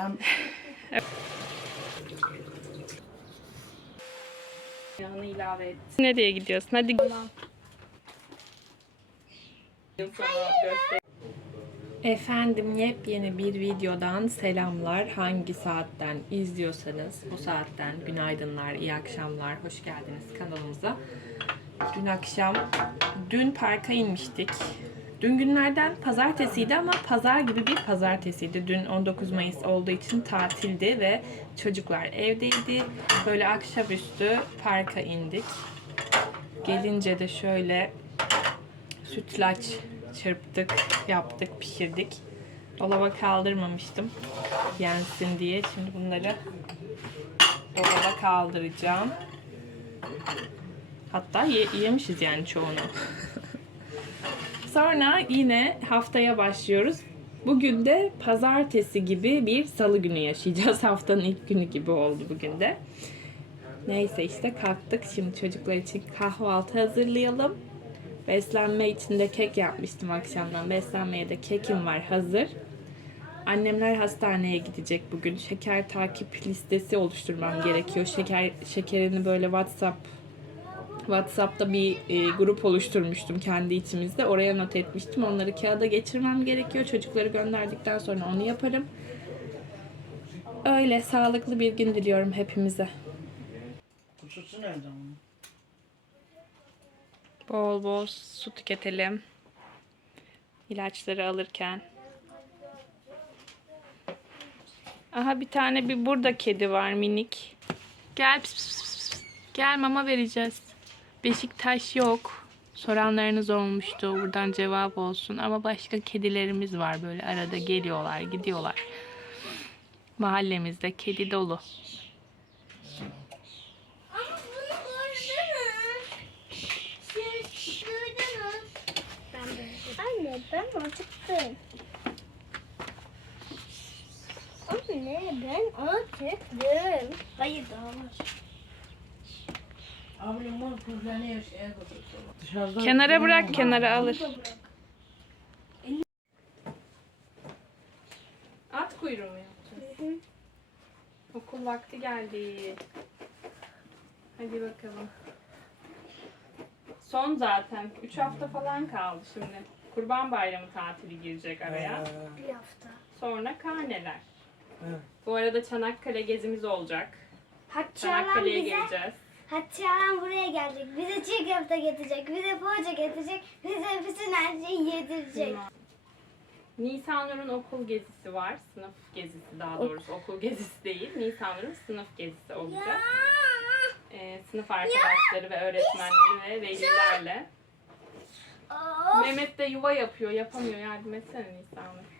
Yağını ilave et. Nereye gidiyorsun? Hadi. Efendim yepyeni bir videodan selamlar. Hangi saatten izliyorsanız bu saatten günaydınlar, iyi akşamlar, hoş geldiniz kanalımıza. Dün akşam, dün parka inmiştik. Dün günlerden pazartesiydi ama pazar gibi bir pazartesiydi. Dün 19 Mayıs olduğu için tatildi ve çocuklar evdeydi. Böyle akşamüstü parka indik. Gelince de şöyle sütlaç çırptık, yaptık, pişirdik. Dolaba kaldırmamıştım yensin diye. Şimdi bunları dolaba kaldıracağım. Hatta ye- yemişiz yani çoğunu. Sonra yine haftaya başlıyoruz. Bugün de pazartesi gibi bir salı günü yaşayacağız. Haftanın ilk günü gibi oldu bugün de. Neyse işte kalktık. Şimdi çocuklar için kahvaltı hazırlayalım. Beslenme için de kek yapmıştım akşamdan. Beslenmeye de kekim var hazır. Annemler hastaneye gidecek bugün. Şeker takip listesi oluşturmam gerekiyor. Şeker şekerini böyle WhatsApp WhatsApp'ta bir e, grup oluşturmuştum kendi içimizde. Oraya not etmiştim. Onları kağıda geçirmem gerekiyor. Çocukları gönderdikten sonra onu yaparım. Öyle sağlıklı bir gün diliyorum hepimize. Kutusu nerede onun? Bol bol su tüketelim. İlaçları alırken. Aha bir tane bir burada kedi var minik. Gel pis pis pis pis. Gel mama vereceğiz. Beşiktaş yok. Soranlarınız olmuştu. Buradan cevap olsun. Ama başka kedilerimiz var böyle arada geliyorlar gidiyorlar. Mahallemizde kedi dolu. Anne ben acıktım. Anne ben acıktım. Hayır daha var. Kullanıyor şeye. Dışarıdan Kenara bırak var. kenara alır. At kuyruğu mu yapacağız? Okul vakti geldi. Hadi bakalım. Son zaten. 3 hafta falan kaldı şimdi. Kurban Bayramı tatili girecek araya. Ee, Bir hafta. Sonra karneler. evet. Bu arada Çanakkale gezimiz olacak. Çanakkale'ye bize, geleceğiz. Hatice'den buraya gelecek. Bize çiğ köfte getirecek. Bize poğaça getirecek. Bize bütün her şeyi yedirecek. Nisanur'un okul gezisi var. Sınıf gezisi daha doğrusu. Okul gezisi değil. Nisanur'un sınıf gezisi olacak. Ee, sınıf arkadaşları ve öğretmenleri ve velilerle. Mehmet de yuva yapıyor. Yapamıyor. Yardım etsene Nisanur.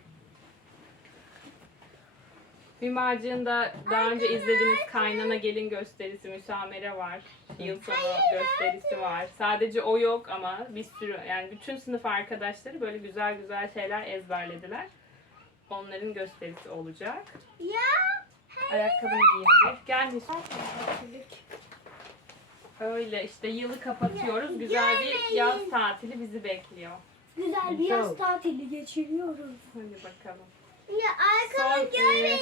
Mimacığın da daha önce izlediğiniz kaynana gelin gösterisi müsamere var. Yıl sonu gösterisi var. Sadece o yok ama bir sürü yani bütün sınıf arkadaşları böyle güzel güzel şeyler ezberlediler. Onların gösterisi olacak. Ya. Ayakkabını giy hadi. Gel Nisan. Öyle işte yılı kapatıyoruz. Güzel bir yaz tatili bizi bekliyor. Güzel bir yaz tatili geçiriyoruz. Hadi bakalım. Ya Son, arkamı e, görmeyin.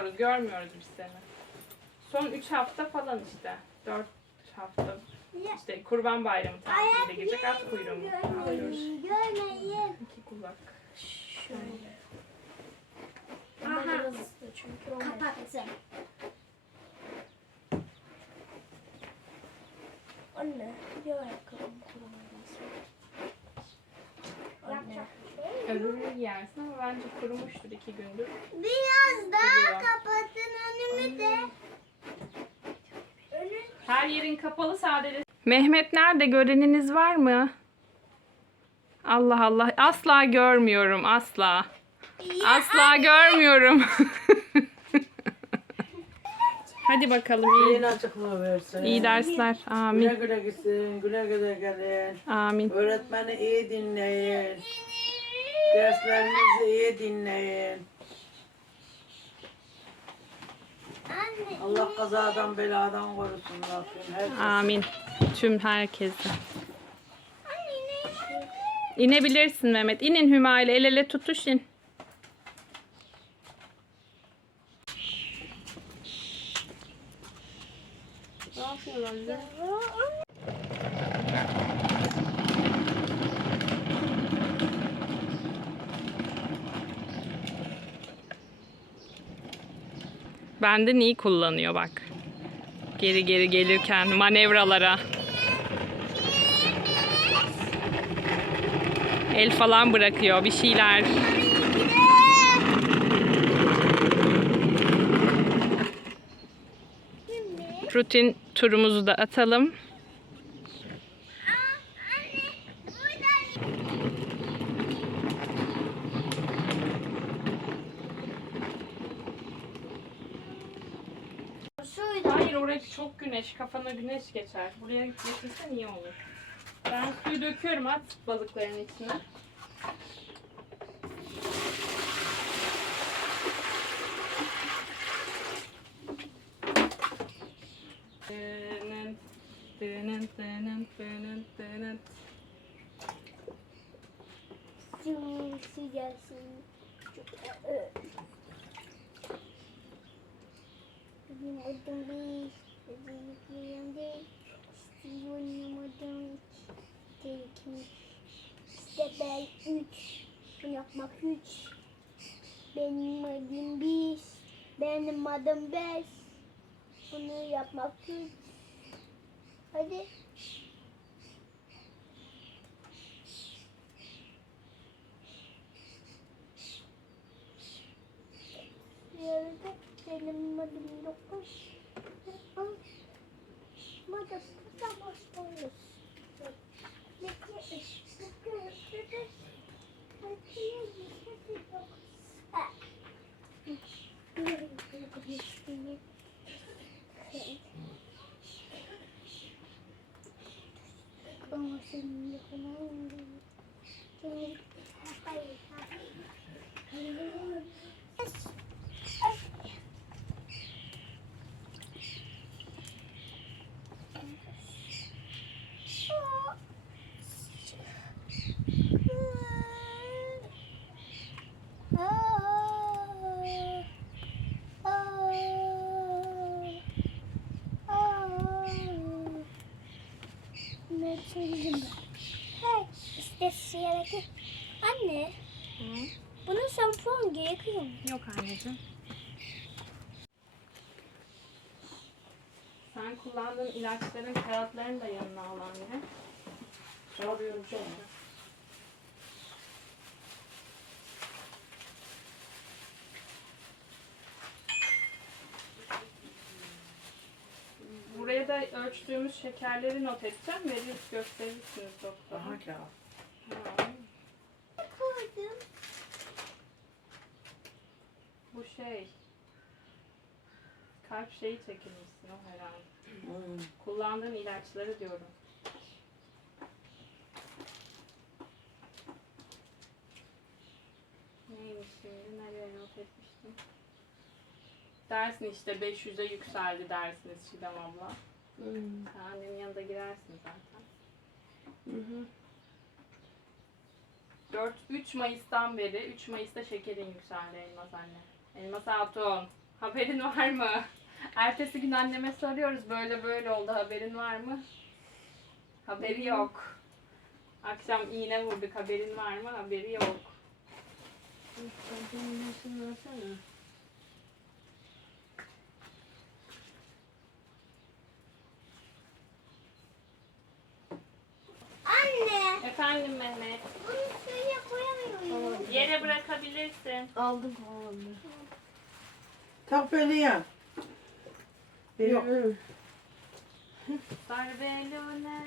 Görmüyoruz, görmüyoruz biz seni. Son 3 hafta falan işte. 4 hafta. İşte Kurban Bayramı tatilinde gelecek at kuyruğumu alıyoruz. görmeyin. İki kulak. Aha. Kapattım. Anne, bir ayakkabım kurumadıysa. Yapacak bir şey yok. Öbürünü giyersin ama bence kurumuştur iki gündür. Biraz daha Kuruyor. kapatın önümü de. Her yerin kapalı sadece. Mehmet nerede? Göreniniz var mı? Allah Allah. Asla görmüyorum. Asla. Asla görmüyorum. Hadi bakalım iyi. Yeni açıklığı versin. İyi dersler. Güle Amin. güle gitsin, güle güle gelin. Amin. Öğretmeni iyi dinleyin. Derslerinizi iyi dinleyin. Allah kazadan beladan korusun Amin. Tüm herkesi. İnebilirsin Mehmet. İnin Hüma el ele tutuş. tutuşun. Ne yapıyorlar? Benden iyi kullanıyor bak. Geri geri gelirken manevralara. El falan bırakıyor bir şeyler. Rutin turumuzu da atalım. Şuydu. Hayır orası çok güneş. Kafana güneş geçer. Buraya getirsen iyi olur. Ben suyu döküyorum at balıkların içine. Su gelsin. Benim adım değil. Benim değil. Benim adım değil. İşte ben üç. Bunu yapmak üç. Benim adım bir. Benim adım beş. Bunu yapmak üç. Hadi. Yerde benim adım dokuz. Adım tamam koyuyoruz. Ama senin yakınım. Hayır, hayır. Ne söyledim ben? İşte siyerek. Anne, bunun şampuan gerekiyor mu? Yok anneciğim. Sen kullandığın ilaçların kağıtlarını da yanına al anne. Çalıyorum canım. Buraya da ölçtüğümüz şekerleri not edeceğim. Verir gösterirsiniz doktora. Daha kağıt. Koydum. bu şey. Kalp şeyi çekilmişsin o herhalde. Hmm. Kullandığın ilaçları diyorum. Neymiş şimdi? Nereye not etmiştim? Dersin işte 500'e yükseldi dersiniz Çiğdem abla. Hmm. Sen annenin yanında girersin zaten. Hı hı. 4 3 Mayıs'tan beri 3 Mayıs'ta şekerin yükseldi Elmas anne. Elmas Hatun haberin var mı? Ertesi gün anneme soruyoruz böyle böyle oldu haberin var mı? Haberi yok. Akşam iğne vurduk haberin var mı? Haberi yok. Anne, Efendim Mehmet. bunu suya koyamıyorum. Yere bırakabilirsin. Aldım oğlum. Tak ya. Yok. Sar belone,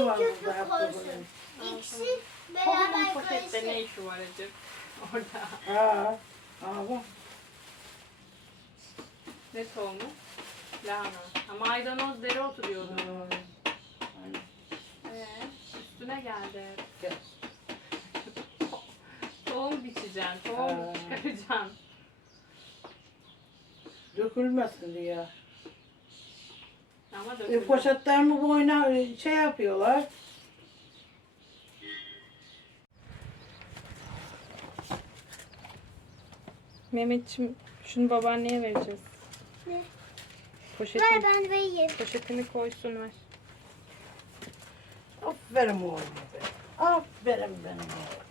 Bunlar var burada boyu. İkisi beraber poşette ne karışır. işi var acaba? Orada. Ha. Aa bak. Ne tohumu? Lahana. Ama maydanoz dereotu diyordum. Aynen. Ee, üstüne geldi. Gel. Tohum biçeceksin, tohum Ha. çıkaracaksın. Dökülmesin diye. E, dökülmez. poşetler mi boyuna e, şey yapıyorlar. Mehmetciğim şunu babaanneye vereceğiz. Ne? Poşetini, Ver ben vereyim. poşetini koysun ver. Aferin oğlum be. Aferin benim oğlum.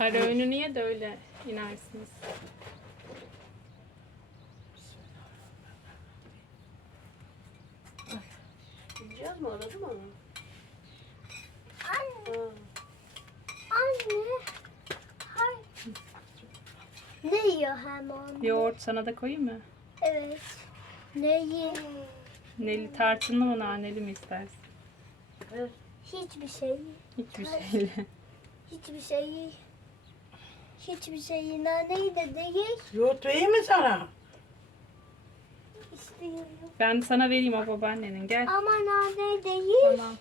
Ara önünü ye de öyle inersiniz. Yiyeceğiz mi aradı mı? Anne. Anne. Hay. Ne yiyor anne? Yoğurt sana da koyayım mı? Evet. Ne yiyor? Neli tarçınlı mı naneli mi istersin? Hiçbir şey. Hiçbir şeyle. Hiçbir şey. Hiçbir şey. Naneyi de değil. Yoğurt vereyim mi sana? İstiyorum. Ben sana vereyim o babaannenin gel. Ama nane değil. Tamam.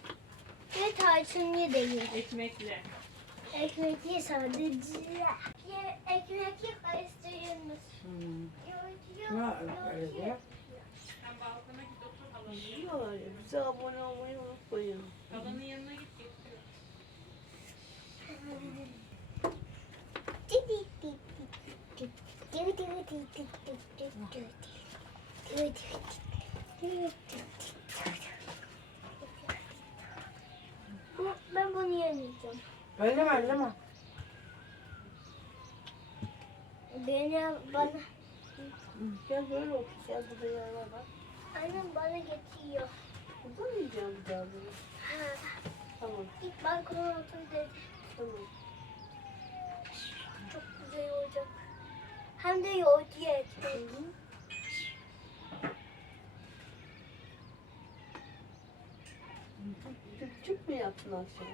Ve tarçınlı değil. Ekmekle. Ekmekli sadece. Ekmekli karıştırıyorsunuz. Hmm. Yoğurt yoğurt öyle yok. diye. Sen balkona git otur halanın yanına. Diyorlar ya, bize abone olmayı unutmayın. Halanın yanına git. Bu- Ben bunu yemeyeceğim. Öyle mi öyle mi? Beni bana Gel böyle gel burada yer var bak. annem bana getiriyor. Burada mı yiyeceğim bir daha bunu? Ha, Tamam, git balkona otur dedi. tamam. Çok güzel olacak. Hem de yoğurt ye. Cıp cıp mı yaptın akşam?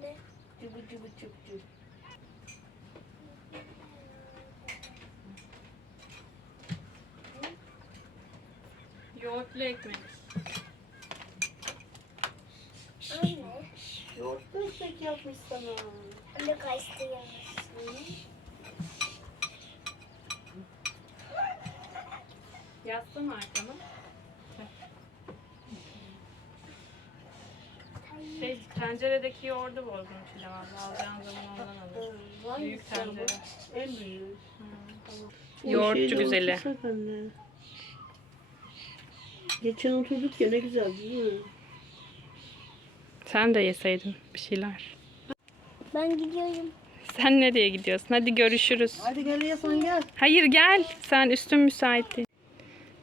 Ne? Cıbı cıbı cıp cıp. Yoğurtlu ekmek. Anne. Yoğurtlu ekmek yapmış sana. Anne kaçtı yalnız. Yazsana arkana. Şey, tenceredeki yoğurdu bozdum Çiğdem abla. Alacağın zaman ondan alır. Büyük tencere. En büyüğü. O Yoğurtçu şeyde güzeli. Geçen oturduk ya ne güzel değil mi? Sen de yeseydin bir şeyler. Ben gidiyorum. Sen nereye gidiyorsun? Hadi görüşürüz. Hadi gel yasan gel. Hayır gel. Sen üstün müsait değil.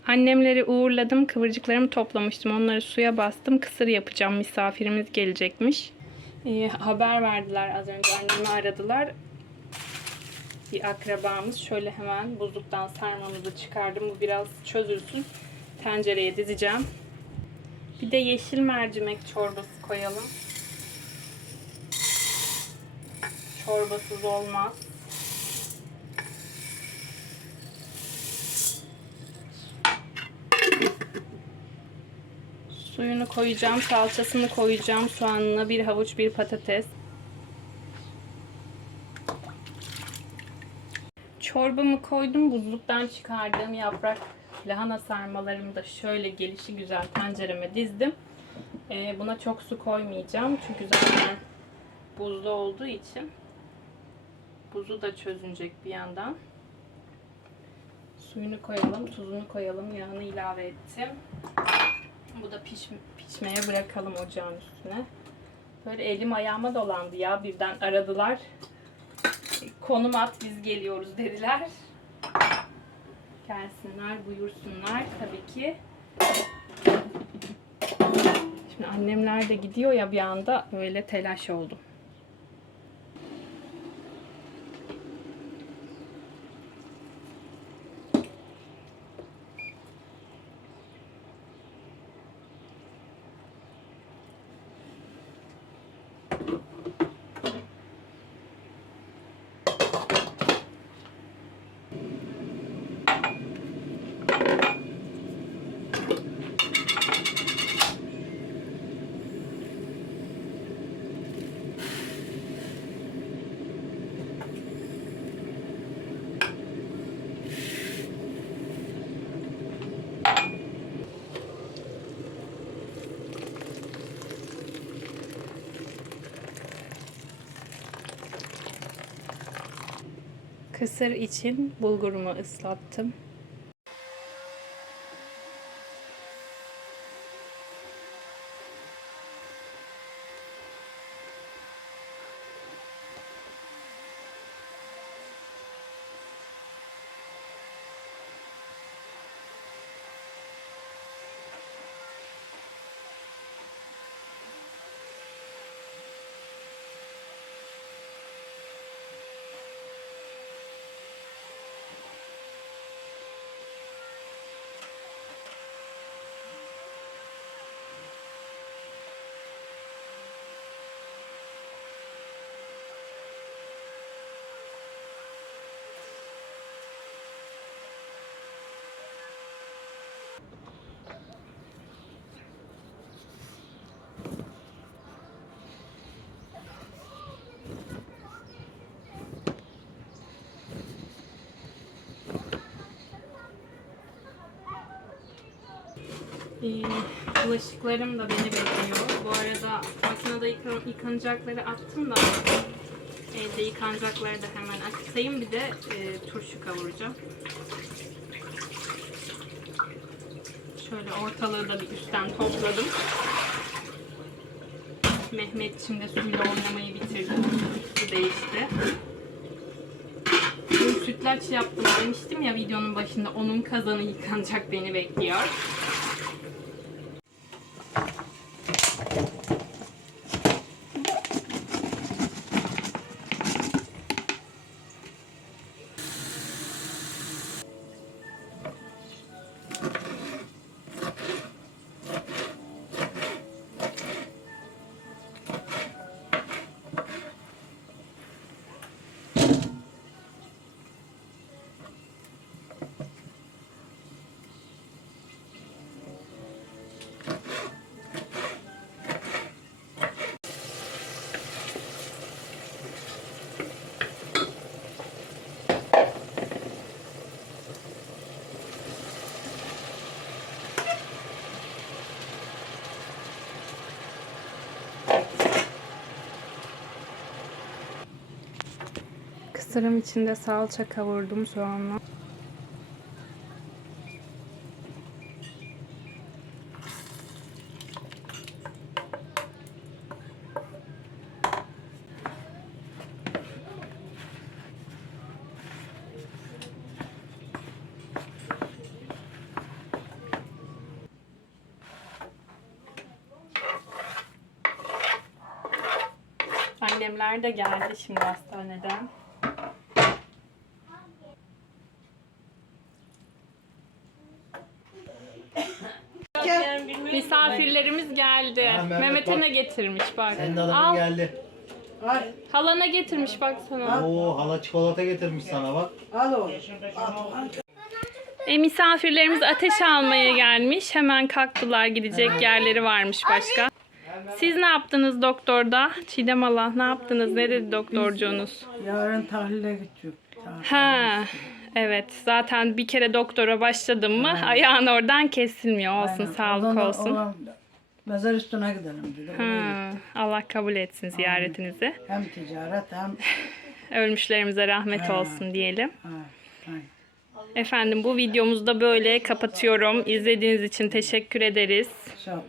Annemleri uğurladım. Kıvırcıklarımı toplamıştım. Onları suya bastım. Kısır yapacağım. Misafirimiz gelecekmiş. Ee, haber verdiler az önce. Annemi aradılar. Bir akrabamız. Şöyle hemen buzluktan sarmamızı çıkardım. Bu biraz çözülsün. Tencereye dizeceğim. Bir de yeşil mercimek çorbası koyalım. Çorbasız olmaz. Suyunu koyacağım, salçasını koyacağım, soğanına bir havuç, bir patates. Çorbamı koydum, buzluktan çıkardığım yaprak lahana sarmalarımı da şöyle gelişi güzel tencereme dizdim. Ee, buna çok su koymayacağım çünkü zaten buzlu olduğu için buzu da çözünecek bir yandan. Suyunu koyalım, tuzunu koyalım, yağını ilave ettim. Bu da piş, pişmeye bırakalım ocağın üstüne. Böyle elim ayağıma dolandı ya. Birden aradılar. Konum at biz geliyoruz dediler. Gelsinler buyursunlar tabii ki. Şimdi annemler de gidiyor ya bir anda öyle telaş oldum. Kısır için bulgurumu ıslattım. Bulaşıklarım da beni bekliyor. Bu arada makinede yıkan- yıkanacakları attım da evde yıkanacakları da hemen akıtayım. Bir de e, turşu kavuracağım. Şöyle ortalığı da bir üstten topladım. Mehmet şimdi suyla oynamayı bitirdi. Su değişti. Dün sütlaç yaptım demiştim ya videonun başında. Onun kazanı yıkanacak beni bekliyor. Kısırım içinde salça kavurdum soğanla. Annemler de geldi şimdi hastaneden. Misafirlerimiz geldi. Ha, Mehmet Mehmet'e bak. ne getirmiş bak. Senin adamın Al. geldi. Al, Halana getirmiş bak sana. Oo hala çikolata getirmiş sana bak. al oğlum. Al. E, misafirlerimiz ateş almaya gelmiş. Hemen kalktılar gidecek yerleri varmış başka. Siz ne yaptınız doktorda? Çiğdem Allah ne yaptınız? Ne dedi doktorcuğunuz? Yarın tahlile gidecek. Ha, evet. Zaten bir kere doktora başladın mı ayağın oradan kesilmiyor. Olsun, Aynen. sağlık olsun. Mezar üstüne gidelim dedi. Oraya Ha, Allah kabul etsin ziyaretinizi. Hem ticaret hem... Ölmüşlerimize rahmet olsun diyelim. Ha, ha. Efendim bu videomuzu da böyle kapatıyorum. İzlediğiniz için teşekkür ederiz. İnşallah.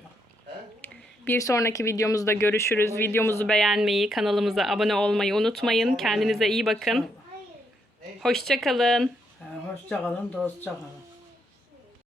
Bir sonraki videomuzda görüşürüz. Videomuzu beğenmeyi, kanalımıza abone olmayı unutmayın. Kendinize iyi bakın. Hoşçakalın. Ha, hoşça kalın, dostça kalın.